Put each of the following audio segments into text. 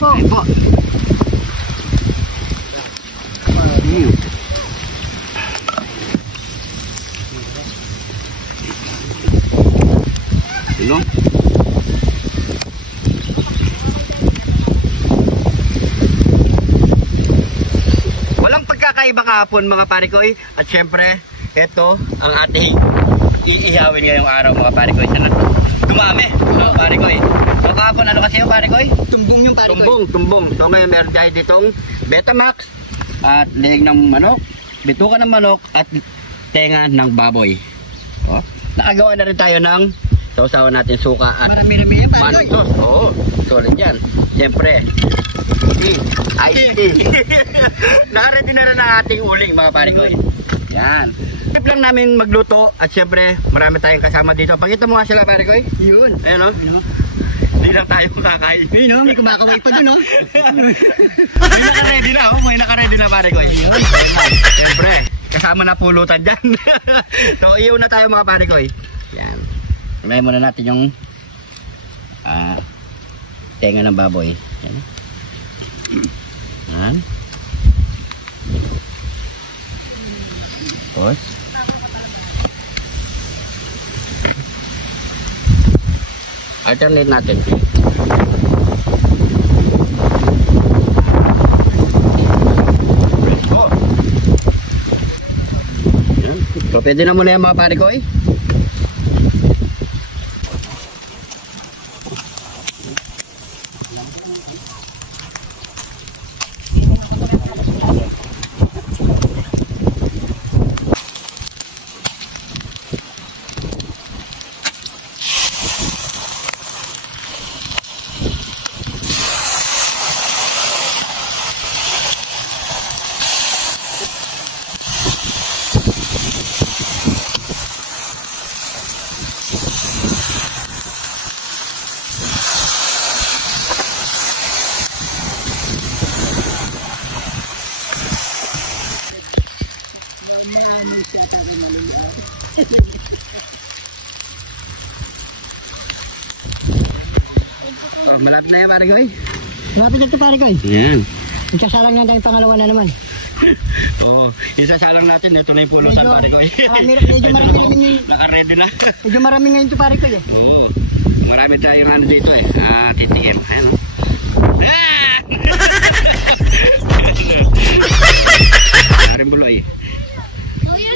po. Kain po. Sino? Walang pagkakaiba kahapon mga pare ko eh. At syempre, ito ang ating iihawin ngayong araw mga pare ko. Sana dumami mga pare ko eh. So kahapon ano kasi yung pare ko eh? Tumbong yung pare ko. Tumbong. So ngayon meron tayo ditong Betamax at leeg ng manok, bituka ng manok at tenga ng baboy. Oh, nakagawa na rin tayo ng sausawan natin suka at Marami-rami yan pare manok ko. sauce. Oo, solid yan. Siyempre, iced tea. Nakaready na rin ang ating uling mga pare ko. Yan. Tip lang namin magluto at siyempre marami tayong kasama dito. Pakita mo nga sila pare ko. Yun. Ayan o. Hindi lang tayo makakain. Yun no, may kumakaway pa dun no. May naka-ready na. May naka-ready na pare ko. Siyempre, kasama na pulutan dyan. So, iyaw na tayo mga pare ko. Yan. Try muna natin yung tenga ng baboy. Yan. Yan. Tapos. Alternate natin. So, pwede na muna yung mga pare ko Malapit na yan pare ko Malapit na ito pare ko. Yan. Magsasalang na tayong pangalawa na naman. Oo, isasalang natin. Ito na yung pulutan pare ko Medyo marami. Naka-ready na. Medyo marami ngayon ito pare ko Oo, marami tayong ano dito titikim. Ayan o. Paring buloy.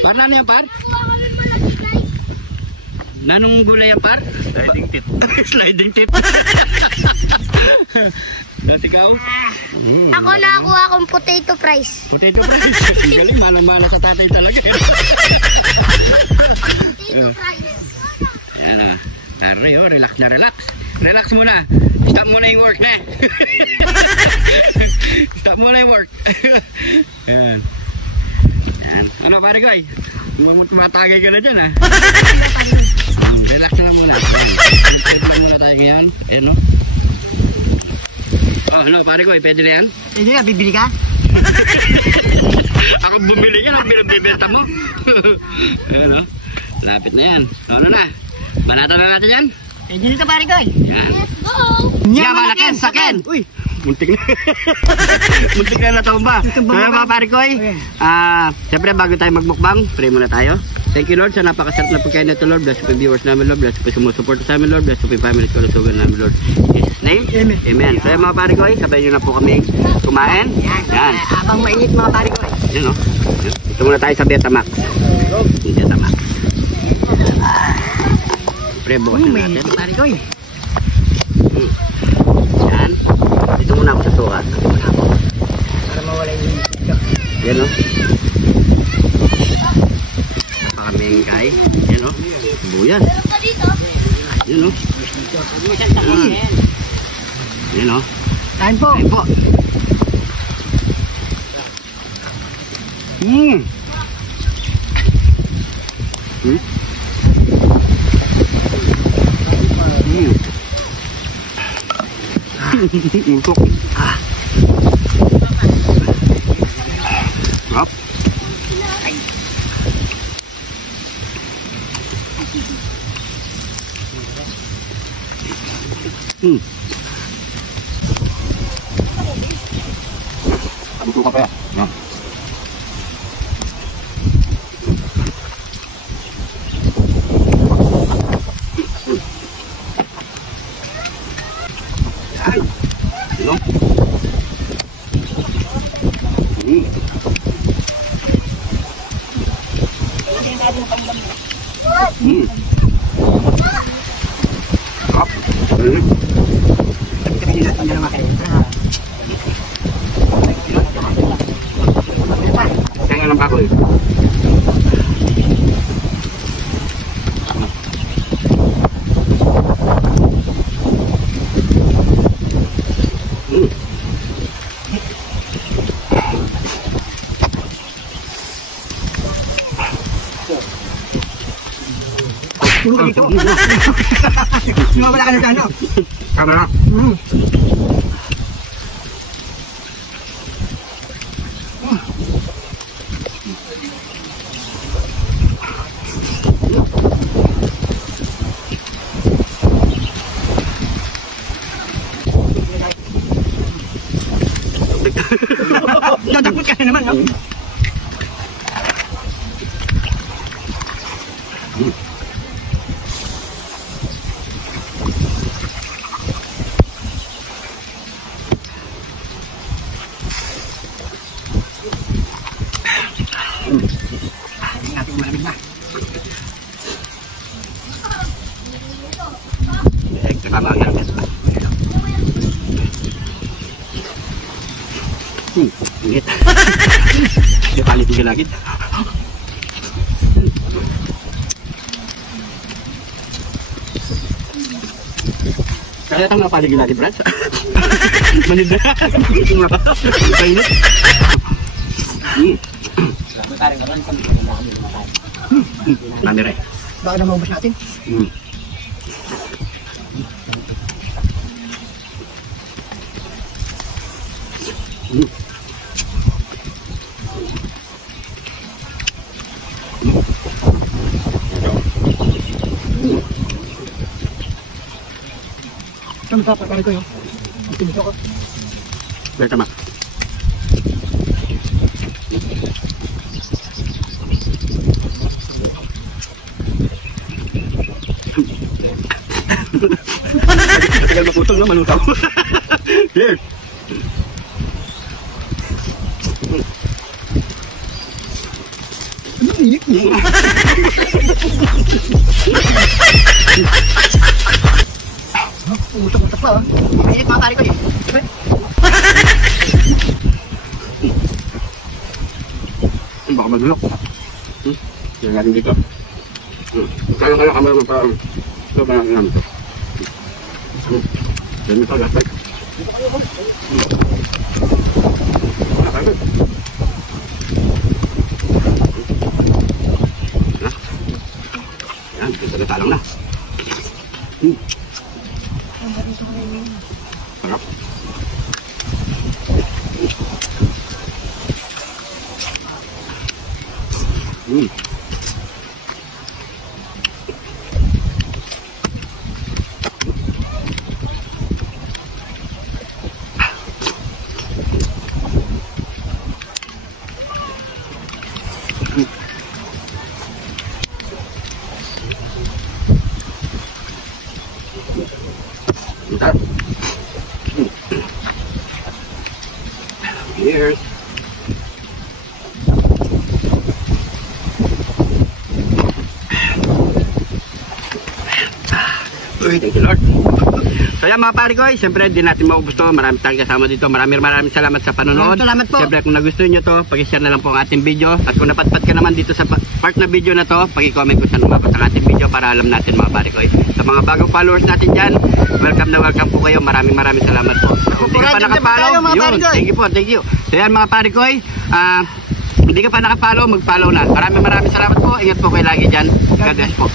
Par, ano yan par? Nanong gulay yan par? Sliding tip. Sliding tip. Dati ikaw? Ako nakakuha akong potato fries. Potato fries. Ang galing, malang-mala sa tatay talaga. Potato fries. Tara, relax na relax. Relax muna. Stop muna yung work na. Stop muna yung work. Yan. Yan. Ano pare ko matagay ka na dyan relax na lang muna. Relax lang muna tayo ngayon. Ayan no. Oh no pare ko pwede na yan. Pwede na, bibili ka? Ako bumili yan. Ang binibenta mo. Ayan no. Lapit na yan. Ano na. Banatan na natin yan. Pwede nito pare ko. Yan. Let's go! Yamanaken, saken! Uy! Muntik na. Muntik na natomba. Kaya mga pare ko siyempre bago tayo magmukbang, pray muna tayo. Thank you Lord sa napakasarap na pagkain na ito Lord. Bless po viewers namin Lord. Bless po sumusuporta sa amin Lord. Bless po family ko lusugan namin Lord. In Jesus name, Amen. Kaya mga pare ko sabay nyo na po kami kumain. Yan. Habang mainit mga pare ko. Yan o. Ito muna tayo sa Betamax. Betamax. Pre, bukasan natin. Mainit pare ko Yan. Dito muna ako sa sukat. para mawala yung Yan o. Pakamengkay. Yan o. Buyan. Yan o. Yan o. Kain po. Kain po. Untuk. Sarap. Buto ka pa yan. No? Ay! No? Sarap. Kaya lang ako eh. Puro ka dito. Wala ka na sana. Tama na. Dadakot ka na naman. No? Natin malamig na. Ingat. Dia paling tinggi lagi. Kaya tang paling lagi berat. Menida. Kainit. Nandiray. Baka na maubos natin. Ito magpapakari ko yun. Ito dito ako. Baik, tama. Tagal maputol, no? Malutaw. Here. Ano init niya? Umusok-usok pa, oh. Mainit mga pare ko eh. Baka madulok. Kaya natin dito. Kaya kami magparang. Ito ba namin ito? Yan ito, last night. Nakagod. Yan, kita lang na. Sarap. Cheers. Uy, thank you Lord. So yan mga pare ko, siyempre di natin maubos to. Marami tayong kasama dito. Maraming salamat sa panonood. Salamat po. Siyempre kung nagustuhan nyo to, pag-share na lang po ang ating video. At kung napatpat ka naman dito sa part na video na to, pag-comment kung saan umabot ang ating video para alam natin mga pare ko. Sa mga bagong followers natin dyan, welcome na welcome po kayo. Maraming salamat po. Kung di ka pa nakapollow, yun, thank you. So yan mga pare ko, hindi ka pa nakapollow, mag-follow na. Maraming salamat po. Ingat po kayo lagi dyan. God bless po.